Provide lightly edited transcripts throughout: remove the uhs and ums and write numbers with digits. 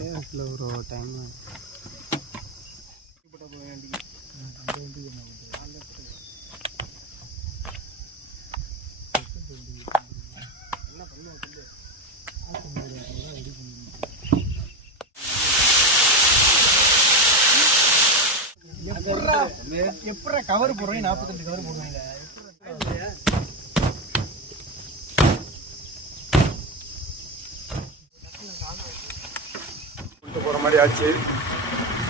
ஒரு டைம் எப்படா கவர் போடுறேன் 42 கவர் போடுவாங்க கொண்டு போகிற மாதிரி ஆச்சு.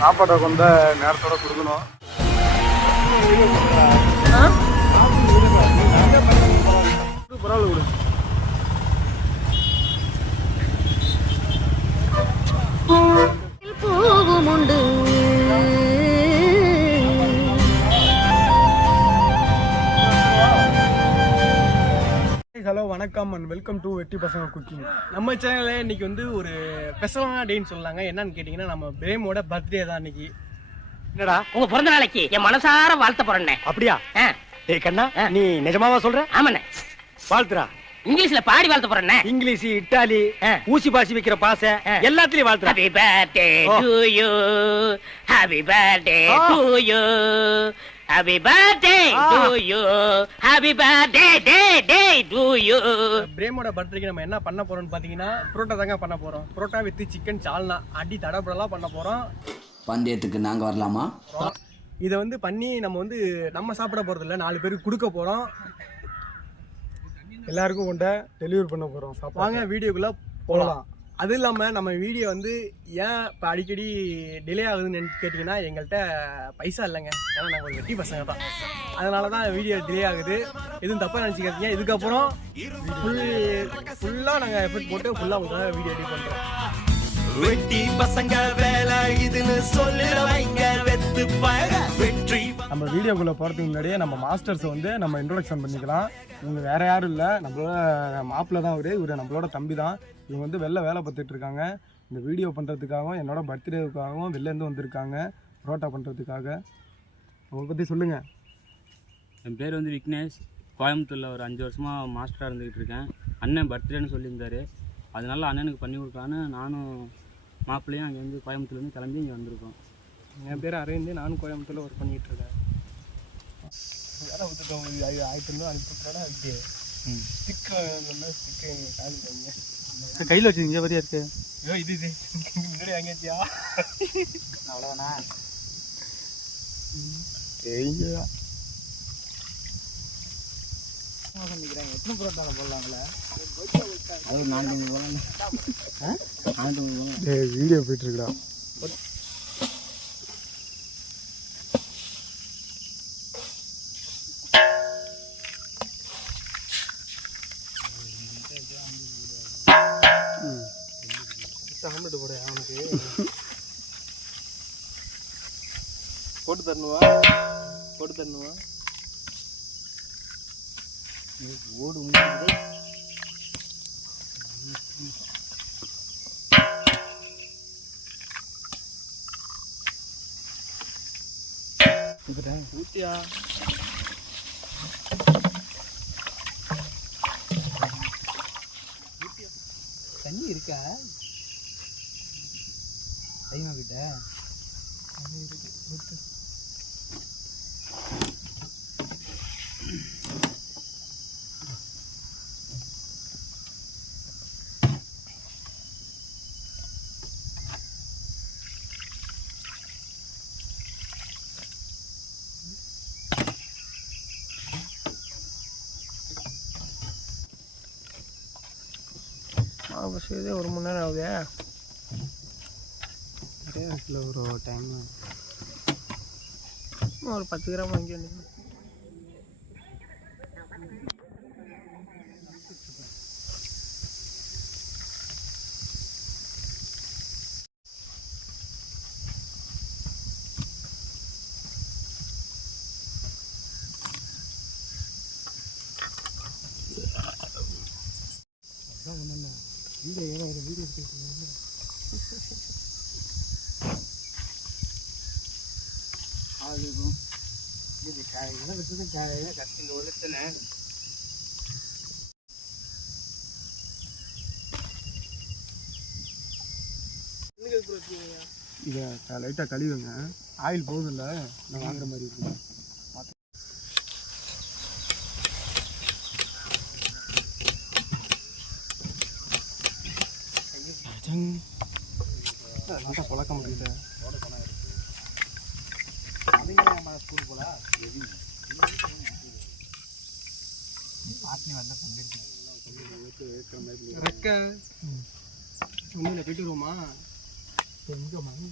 சாப்பாட்டை கொண்ட நேரத்தோட கொடுக்கணும். பரவாயில்ல விடு. ஹலோ வணக்கம் அண்ட் வெல்கம் டு வெட்டி பசங்க குக்கிங். நம்ம சேனலில் இன்னைக்கு வந்து ஒரு ஸ்பெஷலான டேன்னு சொல்லலாங்க. என்னன்னு கேட்டிங்கன்னா நம்ம பிரேமோட பர்த்டே தான் இன்னைக்கு. என்னடா உங்க பிறந்த நாளைக்கு என் மனசார வாழ்த்த போறேன். அப்படியா? ஏய் கண்ணா, நீ நிஜமாவா சொல்ற? ஆமாண்ணே. வாழ்த்துறா. இங்கிலீஷ்ல பாடி வாழ்த்த போறேன். இங்கிலீஷ், இட்டாலி, ஊசி பாசி வைக்கிற பாச எல்லாத்துலயும் வாழ்த்துறா. Happy birthday to you, happy birthday to you, happy birthday to you, happy birthday day to you. பிரேமோட பர்த்டேக்கு நம்ம என்ன பண்ண போறோம்னு பாத்தீங்கன்னா புரோட்டா தாங்க பண்ண போறோம். புரோட்டா வித் சிக்கன் சால்னா அடி தடபடலாம் பண்ண போறோம். பந்தயத்துக்கு நாங்க வரலாமா? இதை வந்து பண்ணி நம்ம சாப்பிட போறது இல்லை, 4 பேருக்கு கொடுக்க போறோம். எல்லாருக்கும் கொண்ட டெலிவரி பண்ண போகிறோம். வாங்க வீடியோக்குள்ள போகலாம். அது இல்லாமல் நம்ம வீடியோ வந்து ஏன் இப்போ அடிக்கடி டிலே ஆகுதுன்னு கேட்டிங்கன்னா எங்கள்கிட்ட பைசா இல்லைங்க. ஏன்னா நாங்கள் வெட்டி பசங்க தான், அதனால தான் வீடியோ டிலே ஆகுது. எதுவும் தப்பாக நினச்சிக்காதீங்க. இதுக்கப்புறம் ஃபுல்லாக நாங்கள் எஃபர்ட் போட்டு ஃபுல்லாக உங்களுக்காக வீடியோ எடிட் பண்ணுறோம். வெட்டி பசங்க வேலை இதுன்னு சொல்லுறவங்க வெத்து வெற்றி. நம்ம வீடியோக்குள்ளே போகிறதுக்கு முன்னாடியே நம்ம மாஸ்டர்ஸை வந்து நம்ம இன்ட்ரோடக்ஷன் பண்ணிக்கலாம். இவங்க வேறு யாரும் இல்லை, நம்மளோட மாப்பிள்ள தான். இவர் நம்மளோட தம்பி தான். இவங்க வந்து வெளில வேலை பார்த்துட்டு இருக்காங்க. இந்த வீடியோ பண்ணுறதுக்காகவும் என்னோட பர்த்டேவுக்காகவும் வெளிலேருந்து வந்திருக்காங்க புரோட்டா பண்ணுறதுக்காக. அவங்களை பற்றி சொல்லுங்கள். என் பேர் வந்து விக்னேஷ். கோயம்புத்தூரில் ஒரு 5 வருஷமாக மாஸ்டராக இருந்துக்கிட்டு இருக்கேன். அண்ணன் பர்த்டேன்னு சொல்லியிருந்தார், அதனால அண்ணனுக்கு பண்ணி கொடுக்கலான்னு நானும் மாப்பிள்ளையும் அங்கேருந்து கோயம்புத்தூர்லேருந்து கிளம்பி இங்கே வந்திருக்கோம். என் பேர் அரவிந்த், நானும் கோயம்புத்தூரில் ஒர்க் பண்ணிகிட்டு இருக்கேன். வேலை விட்டுட்டோம், ஆயிரத்தி அனுப்பிவிட்டாடா. இப்படி ஸ்டிக்கு காலி கையில் வச்சுருங்க வரியா இருக்கு. ஐயோ இது முன்னாடி வாங்கியாச்சியா? அவ்வளோதானா? எத்தனை புரோட்டா போடலாங்களே? அது 400 வீடியோ போயிட்டு இருக்குடா. ஆம்லெட் போட அவனுக்கு போட்டு தரணுவா ஓடு ஊத்தியா? தண்ணி இருக்கா தைமா கிட்ட? மாவு செய்தே 1 மணி நேரம் ஆகுதே. ஒரு டைம் ஒரு 10 கிராம் வாங்கி வந்து வீடியோ கத்திங்க ஒழுத்தனை இதை லைட்டாக கழுவுங்க. ஆயில் போகுதில்ல, நான் வாங்குற மாதிரி இருக்குங்க. பழக்க முடியல. ஒன்றும் போயிட்டு வருவோமா? எங்கே மணி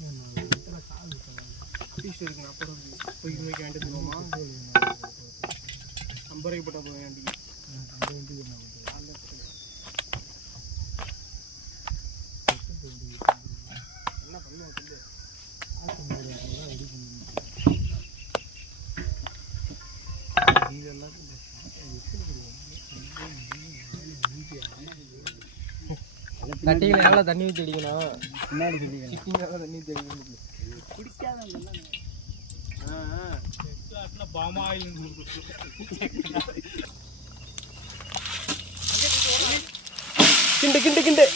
டீஸ்ட் இருக்குங்க. அப்புறம் போய் வைக்க வேண்டியது வருவோமா? 50 ரூபாய்க்கு போட்டால் போக வேண்டிய என்ன பண்ணுவோம் சொல்லு. தட்டிகளை எவ்வளோ தண்ணி ஊற்றி அடிக்கணும்? பின்னாடி சொல்லிங்க. சிக்கிங்க தண்ணி ஊற்றி அடிக்கணும். கிண்டு கிண்டு கிண்டு.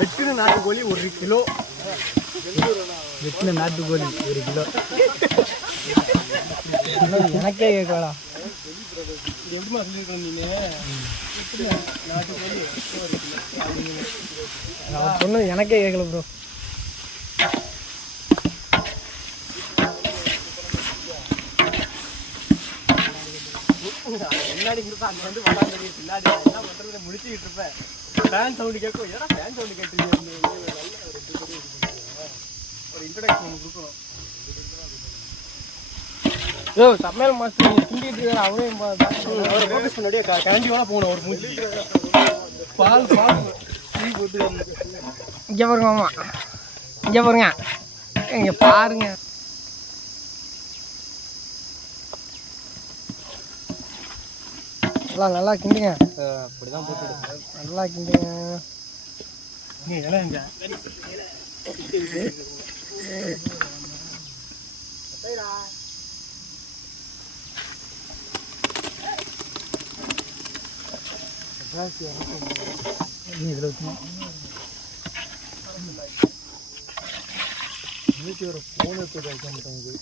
வெட்டின நாட்டுக்கோழி 1 கிலோ. வெட்டின நாட்டுக்கோழி 1 கிலோ. எனக்கே கேட்கலாம். எப்படிமா சொல்லியிருக்கோம் நீங்க? நாட்டுக்கோழி 1 கிலோ. அவர் சொன்னது எனக்கே கேட்கல ப்ரோ. முன்னாடி கொடுத்தா அங்கே வந்து வளாங்க பின்னாடி என்ன பண்ணுறது முடிச்சுக்கிட்டு இருப்பேன். ஃபேன் சவுண்டு கேட்கும். ஏன்னா ஃபேன் சவுண்டு கேட்டுருக்கீங்க. ஒரு இன்ட்ரடக்ஷன் கொடுக்கணும். யோ சமையல் மாஸ்டர் கிண்டிட்டு இருக்காரு. அவரையும் அவரை ஃபோக்கஸ் பண்ணாடியே கேண்டியோட போகணும். ஒரு மூஞ்சி பால் டீ போட்டு இங்கே பாருங்க மாமா, இங்கே பாருங்க, இங்கே பாருங்க. நல்லா கிண்டுங்க. அப்படிதான் போட்டு நல்லா கிண்டுங்க. இலைங்க இதில் ஊற்றணும். இன்னைக்கு ஒரு ஃபோன் எடுத்து வைக்க மாட்டேங்குது.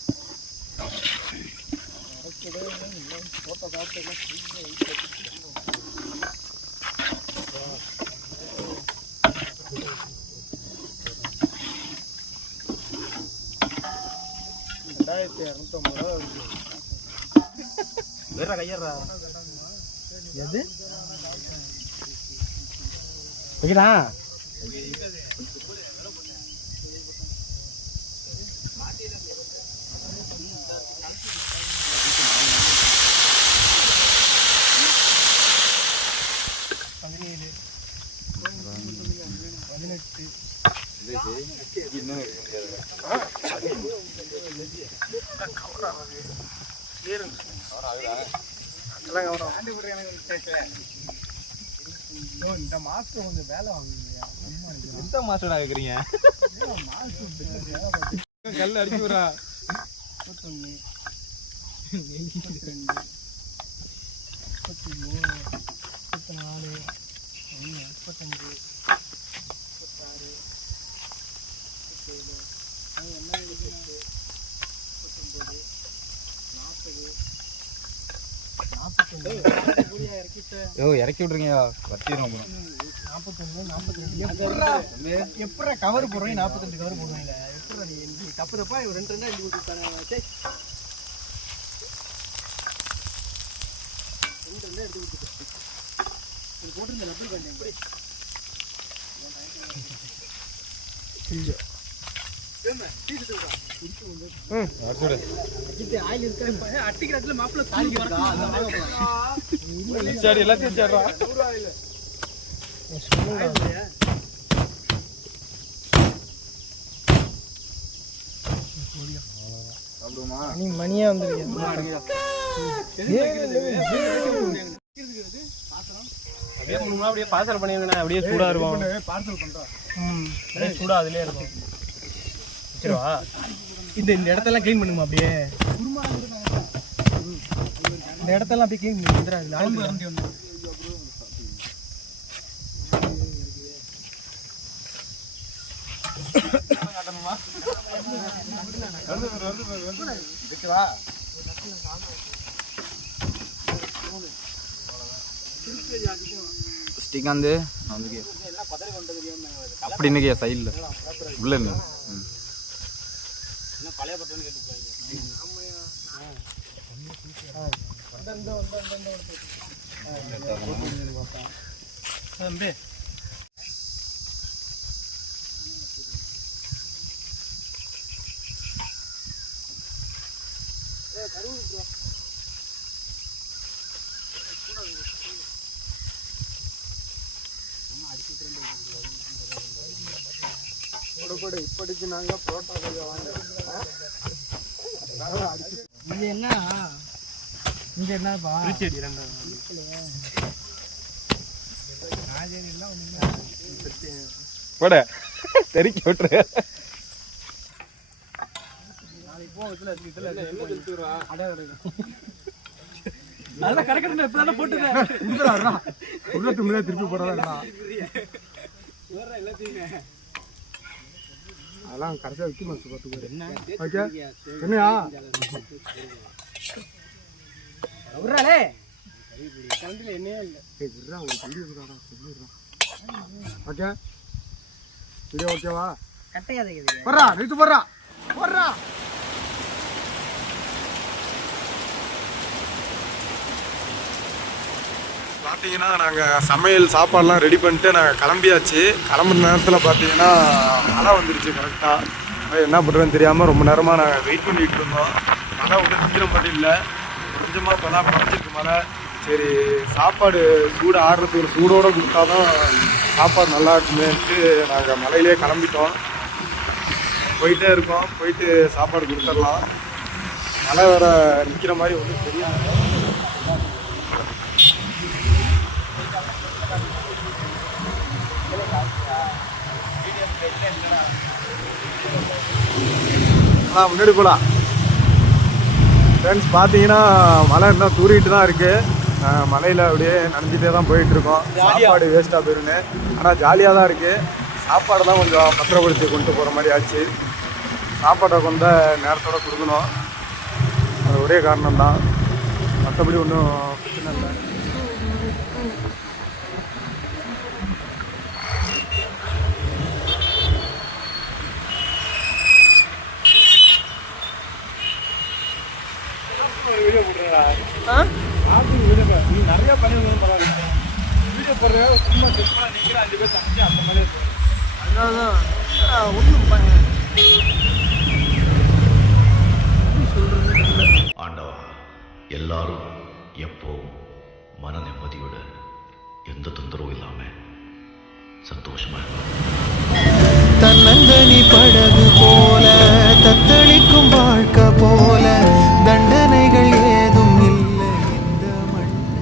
கையறா எது வைக்கிறா? இந்த மாஸ்டர் கொஞ்சம் வேலை வாங்குங்க. எந்த மாஸ்டரா இருக்கிறீங்க? கல் அடிச்சு விடுறா. 31 32 33 34 35 இறக்கி விட்றீங்க. எப்படா கவர் போடுறேன்? 42 கவர் போடுவாங்க. எப்படா நீ தப்பு தப்பா 2 எழுதி கொடுத்தாங்க. எடுத்து கொடுத்துட்டு போட்டிருந்த ரப்பர் பேண்ட் எப்படி ஆயில் இருக்கா? அட்டிக்கிற இடத்துல மாப்பிள்ள சரி எல்லாத்தையும் சேர்றா. மணியா வந்துருக்கு. அப்படியே பார்சல் பண்ணிருங்கண்ணா, அப்படியே சூடா இருக்கும். பார்சல் பண்றேன். அப்படியே சூடா அதுலயே இருக்கும். சரிவா, இந்த இடத்தெல்லாம் க்ளீன் பண்ணுமா அப்படியே. இந்த இடத்தெல்லாம் அப்படியே க்ளீன் பண்ணி ஸ்ரீகாந்த் அப்படி இன்னைக்கு சைடில் உள்ள இப்படிக்கு நாங்க புரோட்டா கொஞ்சம் வாங்க. இது என்ன இங்க என்னப்பா செடி ரெண்டு போட தெரிக்க விட்டுரு. அதெல்லாம் கரெக்டா இப்பதானே போட்டுதே. உள்ளத்துக்குள்ளே திருப்பி போறதா அதெல்லாம் கடைசியாக விற்க மாசு பார்த்துக்கோ. ஓகே என்னையா விடுறாளே என்னையா இல்லை. விட்றா ஒரு வீடியோ விடாடா சொல்லிடுறான். ஓகே வீடியோ ஓகேவா? கட்டையாதைக்குது போடுறா நிறுத்து போடுறா போடுறா. பார்த்தீங்கன்னா நாங்கள் சமையல் சாப்பாடெலாம் ரெடி பண்ணிட்டு நாங்கள் கிளம்பியாச்சு. கிளம்புற நேரத்தில் பார்த்தீங்கன்னா மழை வந்துருச்சு கரெக்டாக. என்ன பண்ணுறதுன்னு தெரியாமல் ரொம்ப நேரமாக நாங்கள் வெயிட் பண்ணிகிட்டு இருந்தோம். மழை வந்து நிற்கிற மட்டும் இல்லை, கொஞ்சமாக இப்போ தான் குறைஞ்சிருக்கு மழை. சரி சாப்பாடு சூடு ஆடுறதுக்கு ஒரு சூடோடு கொடுத்தா தான் சாப்பாடு நல்லா இருக்குமேன்ட்டு நாங்கள் மலையிலே கிளம்பிட்டோம். போயிட்டே இருக்கோம், போயிட்டு சாப்பாடு கொடுத்துடலாம். மழை வேற நிற்கிற மாதிரி ஒன்றும் தெரியாது. முன்னாடி போகலாம் ஃப்ரெண்ட்ஸ். பார்த்தீங்கன்னா மழை இன்னும் தூரிட்டு தான் இருக்குது. மலையில் அப்படியே நனைஞ்சிட்டே தான் போயிட்டுருக்கோம். சாப்பாடு வேஸ்ட்டாக போயிருன்னு, ஆனால் ஜாலியாக தான் இருக்குது. சாப்பாடு தான் கொஞ்சம் பத்திரப்படுத்தி கொண்டு போகிற மாதிரி ஆச்சு. சாப்பாட்டை கொண்ட நேரத்தோடு கொடுக்கணும், அது ஒரே காரணம்தான், மற்றபடி ஒன்றும் பிரச்சனை இல்லை. வீடியோ போடுறா நீ நிறைய பண்ணி பரவாயில்ல. வீடியோ போடுற சும்மா செட் நிற்கிற 5 பேர் சமைச்சு அந்த மாதிரி இருக்கும். அதனாலதான் ஒன்றும் ஆண்டவா, எல்லாரும் எப்போவும் மன நிம்மதியோட எந்த தொந்தரவும் இல்லாம சந்தோஷமா தன்னந்தனி படகு போல தத்தளிக்கும் வாழ்க்கை போல தண்டனைகள் ஏதும் இல்லை இந்த மண்ணில்.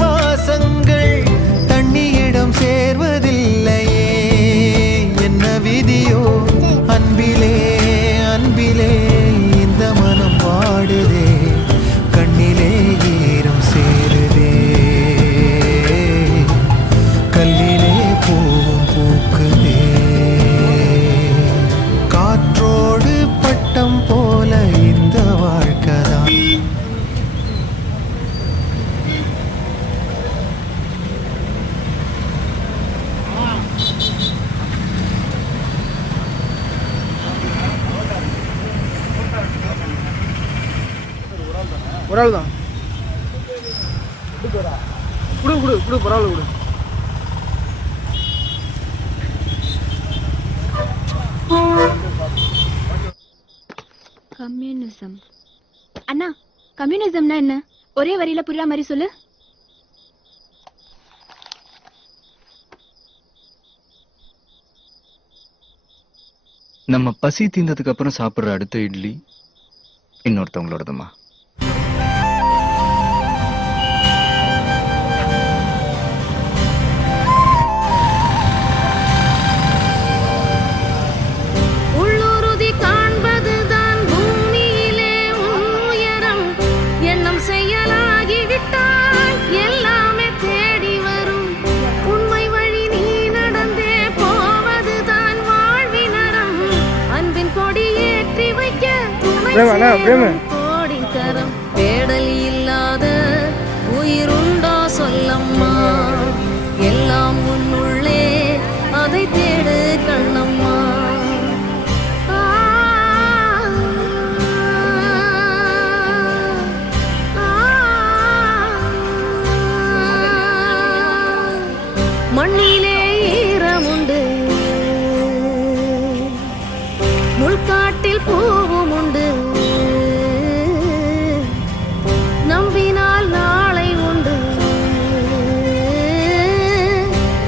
மாசங்கள் தண்ணியிடம் சேர்வதில்லையே, என்ன விதியோ அன்பிலே அன்பிலே இந்த மனம் பாடுதே, கண்ணிலே ஈரம் சேருதே, கல்லிலே பூவும் பூக்குதே, காற்றோடு பட்டம் போல இந்த வாழ்க்கைதான். ஒரு ஆள் தான் கொடு கொடு கொடு பரவாயில்ல கொடு. கம்யூனிசம். அண்ணா, கம்யூனிசம்னா என்ன? ஒரே வரியில புரியுற மாதிரி சொல்லு. நம்ம பசி தீர்ந்ததுக்கு அப்புறம் சாப்பிடுற அடுத்த இட்லி இன்னொருத்தவங்களோடதுமா. உள்ளுறுதி காண்பதுதான் பூமியிலே உயரம். எண்ணம் செயலாகிவிட்டால் எல்லாமே தேடி வரும். உண்மை வழி நீ நடந்தே போவதுதான் வாழ்வினரம். அன்பின் கொடி ஏற்றி வைக்க துணை சேரும் கோடி கரம். தேடல் இல்லாத உயிருண்டோ சொல்லம்மா. எல்லாம் உன்னுள்ளே அதை தேடு கண்ணம்மா. மண்ணிலே ஈரமுண்டு, முள்காட்டில் பூவும் உண்டு. நம்பினால் நாளை உண்டு,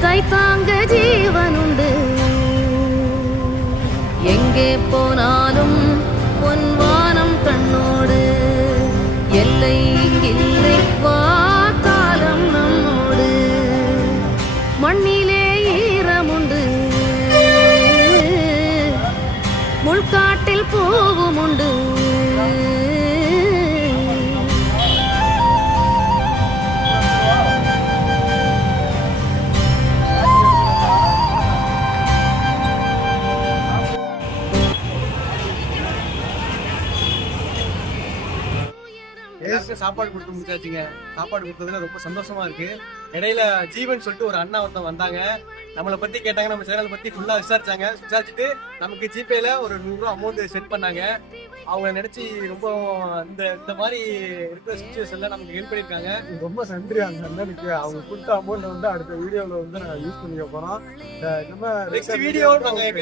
கைத்தாங்க ஜீவன் உண்டு. எங்கே போனாலும் பொன் வானம் கண்ணோடு. எல்லை இங்கில்லை வா காலம் நம்மோடு. மண்ணிலே ஈரமுண்டு, முள்காட்டில் பூவும் உண்டு. எல்லாருக்கும் சாப்பாடு கொடுத்து முடிச்சாச்சுங்க. சாப்பாடு கொடுத்ததுல ரொம்ப சந்தோஷமா இருக்கு. இடையில ஜீவன் சொல்லிட்டு ஒரு அண்ணா ஒருத்தன் வந்தாங்க. நம்மளை பத்தி கேட்டாங்க, நம்ம சேனலை பத்தி ஃபுல்லா விசாரிச்சுட்டு நமக்கு ஜிபேல ஒரு 100 ரூபா அமௌண்ட் சென்ட் பண்ணாங்க. அவங்க நினைச்சு ரொம்ப இந்த மாதிரி இருக்கிற சுச்சுவேஷன்ல நமக்கு ஹெல்ப் பண்ணிருக்காங்க. ரொம்ப நன்றி அந்த அண்ணனுக்கு. அவங்க கொடுத்த அமௌண்ட் வந்து அடுத்த வீடியோவில் வந்து நாங்கள் யூஸ் பண்ணிக்க போகிறோம். நெக்ஸ்ட் வீடியோ நாங்கள்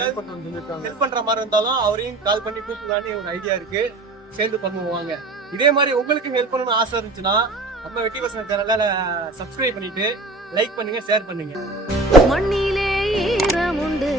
ஹெல்ப் பண்ற மாதிரி இருந்தாலும் அவரையும் கால் பண்ணி கூப்பிடலான்னு ஒரு ஐடியா இருக்கு. சேர்ந்து பண்ணுவாங்க. இதே மாதிரி உங்களுக்கு ஹெல்ப் பண்ணணும்னு ஆசை இருந்துச்சுன்னா நம்ம வெட்டி பசங்க சேனலை சப்ஸ்கிரைப் பண்ணிட்டு லைக் பண்ணுங்க, ஷேர் பண்ணுங்க. மண்ணிலே ஈரமுண்டு,